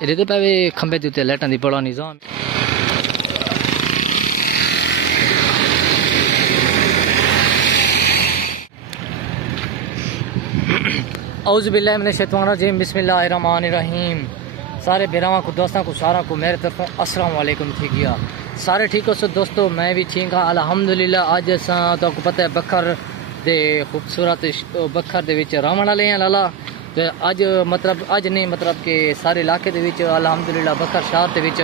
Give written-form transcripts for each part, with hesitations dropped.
ਇਹਦੇ ਪਵੇ ਖੰਭੇ ਦੇ ਉੱਤੇ ਲਾਈਟਾਂ ਦੀ ਬੜਾ ਨਿਜ਼ਾਮ اعوذ باللہ من الشیطان الرجیم بسم اللہ الرحمن الرحیم سارے بیراواں کو دوستاں کو سارا کو میرے طرفوں السلام علیکم تھی گیا سارے ٹھیک ہو سو دوستو میں بھی ٹھیک ہاں الحمدللہ اج اساں تو کو پتہ ہے بکر دے خوبصورت بکر دے وچ راون والے ہیں لالا تے اج مطلب اج نہیں مطلب کہ سارے علاقے دے وچ الحمدللہ بکر شہر دے وچ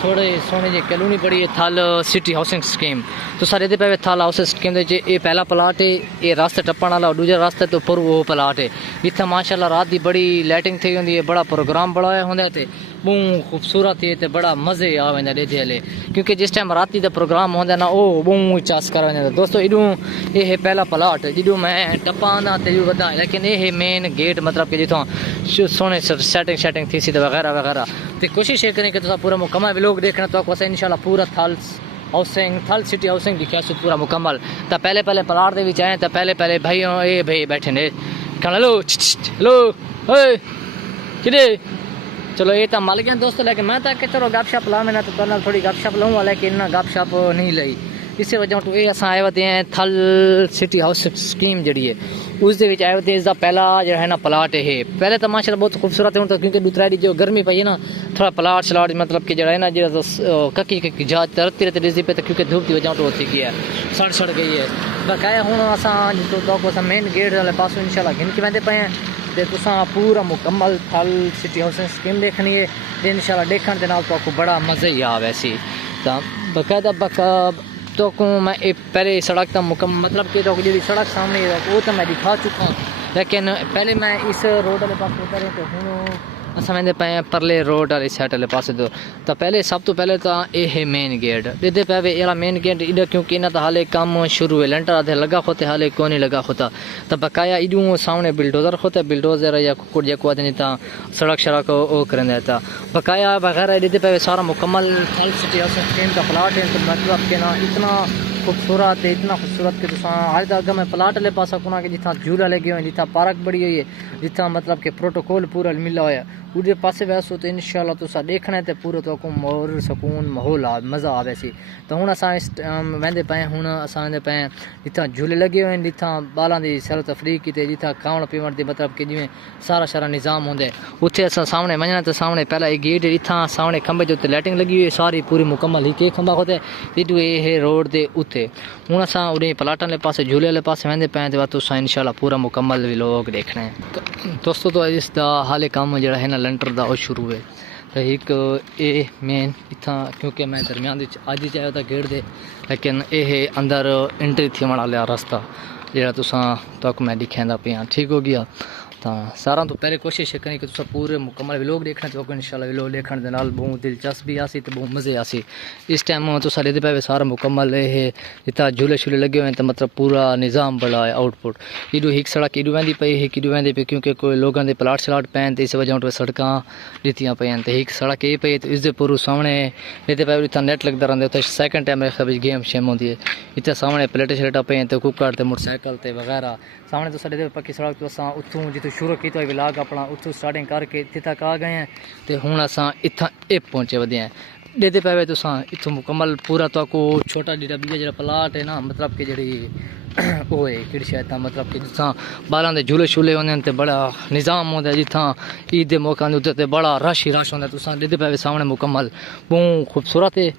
تھوڑے سونے جی کالونی بڑی ہے تھل سٹی ہاؤسنگ سکیم تو سارے دے پہ تھل ہاؤسنگ سکیم دے یہ پہلا پلاٹ ہے یہ راستہ ٹپن والا اور دوجا راستہ تو پر وہ پلاٹ ہے اتنا ماشاءاللہ رات دی بڑی لائٹنگ تھی ہوندی ہے بڑا پروگرام بڑا ہوندا ہے تے بہت خوبصورت ہے تے بڑا مزے آ ویندا ڈیتھے ہلے کیونکہ جس ٹائم راتی دا پروگرام ہوندا نا او بہت چاس کر ویندا دوستو ایڈوں یہ ہے پہلا پلاٹ جدوں میں ٹپانا تے ودا لیکن یہ ہے مین گیٹ مطلب کہ جتھوں سونے سیٹنگ تھی سی تے وغیرہ وغیرہ تے کوشش یہ کریں کہ تساں پورا مکمل ولاگ دیکھنا تو اساں انشاءاللہ پورا تھل سٹی ہاؤسنگ دکھا سو پورا مکمل تا پہلے پلاٹ دے وچ آئے تا پہلے بھائیوں اے بھائی بیٹھے نے کہنا ہلو اوئے کدے چلو یہ تو مل گیا دوستو لیکن میں کہ چلو گپ شپ لا میں تو تھوڑی گپ شپ لاؤں لیکن گپ شپ نہیں لئی اسی وجہ تو یہ اصل آئے ہوتے ہیں تھل سٹی ہاؤس سکیم جڑی ہے اس دے وچ آئے ہوتے ہیں اس دا پہلا جو ہے نا پلاٹ ہے پہلے تو ماشاءاللہ بہت خوبصورت ہے کیونکہ دوسرا جو گرمی پئی ہے نا تھوڑا پلاٹ شلاٹ مطلب کہ جڑا ہے نا جڑا ککی جہاز ترتی رہتی ڈسدی پہ کیونکہ دھوپ کی وجہ تو ہوتی گئی ہے سڑ گئی ہے بقایا ہوں اساں جتوں مین گیٹ والے پاسوں انشاءاللہ گھن کے ویندے پئے ہیں تے تساں پورا مکمل تھل سٹی ہاؤسنگ سکیم دیکھنی ہے تے انشاءاللہ دیکھن دے نال تو کو بڑا مزہ ہی آوے سی تا باقاعدہ تو کو میں پہلے سڑک تا مکمل مطلب کہ تو جی سڑک سامنے ہے وہ تو میں دکھا چکا ہوں لیکن پہلے میں اس روڈ والے پاس اترے تو ہوں اساں ویندے پئے پرلے روڈ والے سائڈ والے پاسے تو پہلے سب تو پہلے تو یہ ہے مین گیٹ ادھر پہ یہ مین گیٹ ادھر کیونکہ انہاں دا حالے کام شروع ہے لینٹر آدھے لگا ہوتے حالے کو نہیں لگا ہوتا تو بقایا ادوں سامنے بلڈوزر ہوتا ہے بلڈوزر یا ککڑ یا کو آدھے نہیں تا سڑک شڑک وہ کریں دیتا بقایا وغیرہ ادھر پہ سارا مکمل تھل سٹی ہاؤسنگ سکیم کا پلاٹ ہے تو مطلب کہ نا اتنا خوبصورت ہے اتنا خوبصورت کہ تساں آج تک میں پلاٹ والے پاسا کونا کہ جتھاں جھولا لگے ہوئے جتھاں پارک بڑی ہوئی ہے جتھاں مطلب کہ پروٹوکول پورا ملا ہوا ہے ادھر پاسے ویسو تو انشاءاللہ تساں دیکھنا ہے تے پورا تو کو مور سکون ماحول آ مزہ آوے سی تو ہن اساں اس ویندے پئے ہن اساں ویندے پئے جتھاں جھولے لگے ہوئے جتھاں بالاں دی سیر و تفریح کیتے جتھاں کھاون پیون دی مطلب کہ جویں سارا نظام ہوندا ہے اوتھے اساں سامنے ونجنا تے سامنے پہلا ایک گیٹ جتھاں سامنے کھمبے جو تے لائٹنگ لگی ہوئی ہے ساری پوری مکمل ہی کھمبا ہوتا ہے تے یہ روڈ دے اوتے ہن اساں اڑے پلاٹاں والے پاسے جھولے والے پاسے ویندے پئے تے تساں انشاءاللہ پورا مکمل ولاگ دیکھنا ہے دوستو تو اس دا حالے کام جڑا ہے نا لنٹر دا او شروع ہے تو ایک اے مین اتھاں کیونکہ میں درمیان وچ اج چاہیا تھا گیٹ دے لیکن یہ اندر انٹری تھی والا راستہ جڑا تساں تک میں دکھیندا پیا ٹھیک ہو گیا تو سارا تو پہلے کوشش کریں کہ تساں پورے مکمل ولاگ دیکھنا تو انشاءاللہ ولاگ دیکھن دے نال بہت دلچسپی آسی تے بہت مزے آسی اس ٹائم تساں دے پے سارا مکمل یہ جتا جھولے شولے لگے ہوئے تو مطلب پورا نظام بڑا ہے آؤٹ پٹ ایڈو ایک سڑک ایڈو ویندی پئی ہے ایڈو ویندے پئی کیونکہ کوئی لوگاں دے پلاٹ شلاٹ پین تے اس وجہ تو سڑکاں دتیاں پئیاں تے ایک سڑک یہ پئی تے اس دے پورو سامنے دے پے اتھا نیٹ لگدا رہندا تے سیکنڈ ٹائم میرے خیال گیم شیم ہوندی ہے اتھے سامنے پلیٹیں شلیٹاں پئیاں تے کوکڑ تے موٹر سائیکل تے وغیرہ سامنے تو سارے پکی سڑک تو اساں اتھوں جتوں شروع کیتا ہوئی ولاگ اپنا اتھوں سٹارٹنگ کر کے اتھے تک آ گئے ہیں تے ہن اساں اتھاں اے پہنچے ودے ہیں دے پے تساں اتھوں مکمل پورا تو کو چھوٹا جڑا پلاٹ ہے نا مطلب کہ جڑی وہ ہے کہڑی شاید مطلب کہ جتھاں بالاں دے جھولے شولے ہوندے تے بڑا نظام ہوندا ہے جتھاں عید دے موقع دے تے بڑا رش ہی رش ہوندا تساں دے پے سامنے مکمل بہت خوبصورت ہے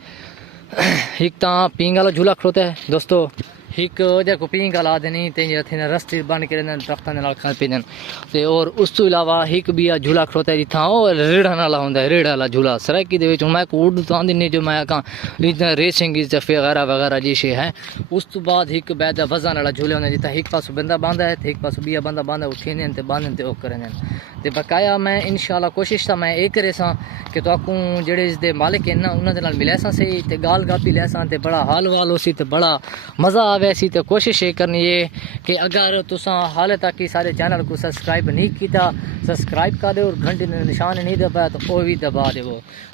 ایک تاں پینگ والا جھولا کھڑوتا ہے دوستو ایک دیکھو پینگ والا دینی تے جتھے رستے بن کے رہندے درختاں دے نال کھان پیندے تے اور اس تو علاوہ ایک بھی جھولا کھڑوتا ہے جتھاں او ریڑھاں والا ہوندا ہے ریڑھ والا جھولا سرائکی دے وچ میں کو اردو تو آندی نہیں جو میں کہاں ریسنگ از وغیرہ جی شے ہے اس تو بعد ایک بیدا وزن والا جھولے ہوندا جتھاں ایک پاسو بندہ باندھا ہے تے ایک پاسو بیا بندہ باندھا اٹھیندے تے باندھن تے او کرندے تے بقایا میں انشاءاللہ کوشش تا میں اے کرے ساں کہ تو کو جڑے اس دے مالک ہیں نا انہاں دے نال ملے ساں سی تے گال گاپی لے ساں تے بڑا حال وال ہو سی تے بڑا مزہ آوے سی تے کوشش یہ کرنی ہے کہ اگر تساں حالے تک ہی سارے چینل کو سبسکرائب نہیں کیتا سبسکرائب کر دے اور گھنٹی نے نشان نہیں دبایا تو وہ بھی دبا دے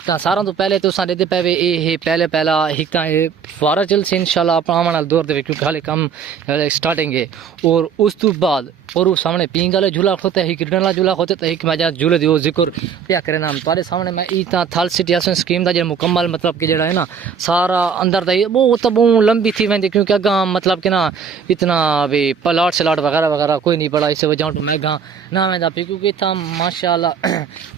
تو سارا تو پہلے تساں دے پے یہ پہلا ایک تا فوارا چل سی انشاءاللہ اپنا آمن نال دور دے کیونکہ حالے کم سٹارٹنگ ہے اور اس تو بعد اور وہ سامنے پینگ والے جھولا کھوتے ہیں کرن والا جھولا کھوتے ہیں میں جہاں جھولے دیو ذکر پیا کرنا تارے سامنے میں ایتا تھل سٹی اسن اسکیم دا جو مکمل مطلب کہ جڑا ہے نا سارا اندر دا بہت بہت لمبی تھی ویندی کیونکہ اگاں مطلب کہ نا اتنا بھی پلاٹ سلاٹ وغیرہ وغیرہ کوئی نہیں پڑا اس وجہ تو میں گاں نہ ویندا پی کیونکہ اتنا ماشاءاللہ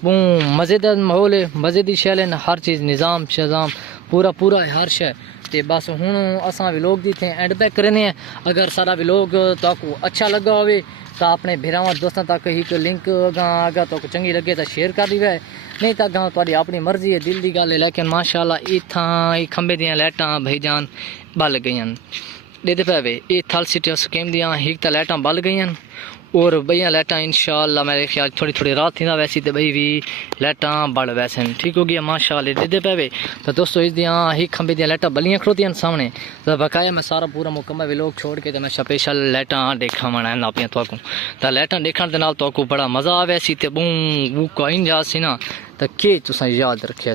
بہت مزے دا ماحول ہے مزے دی شے ہے ہر چیز نظام شظام پورا ہر شے تے بس ہن اساں ویلوگ دی تھے اینڈ بیک کرنے ہیں اگر سارا ویلوگ تو کو اچھا لگا ہوئے تو اپنے بھراواں دوستاں تک ایک لنک اگاں تو چنگی لگے تو شیئر کر دیوے نہیں تو اگاں تہاڈی اپنی مرضی ہے دل دی گل ہے لیکن ماشاءاللہ ایتھاں کھمبے دیاں لائٹاں بھائی جان بل گئیاں دیتے پے یہ تھل سٹی اسکیم دیاں ایک تو لائٹاں بل گئیاں اور بھیا لائٹاں انشاءاللہ میرے خیال تھوڑی رات تھی ویسی تو بھائی بھی لائٹاں بڑھ ویسن ٹھیک ہو گیا ماشاءاللہ دیدے پے تو دوستو اس دیاں ہی کھمبے دیاں لائٹاں بلیاں کھڑوتی ہیں سامنے تو بقایا میں سارا پورا مکمل ویلوگ چھوڑ کے تو میں سپیشل لائٹاں دیکھا منا ناپیاں تو لائٹاں دیکھن دے نال تو بڑا مزہ آوے سی تے بوں وہ کوئی انجاز سی نا تو کہ تساں یاد رکھیا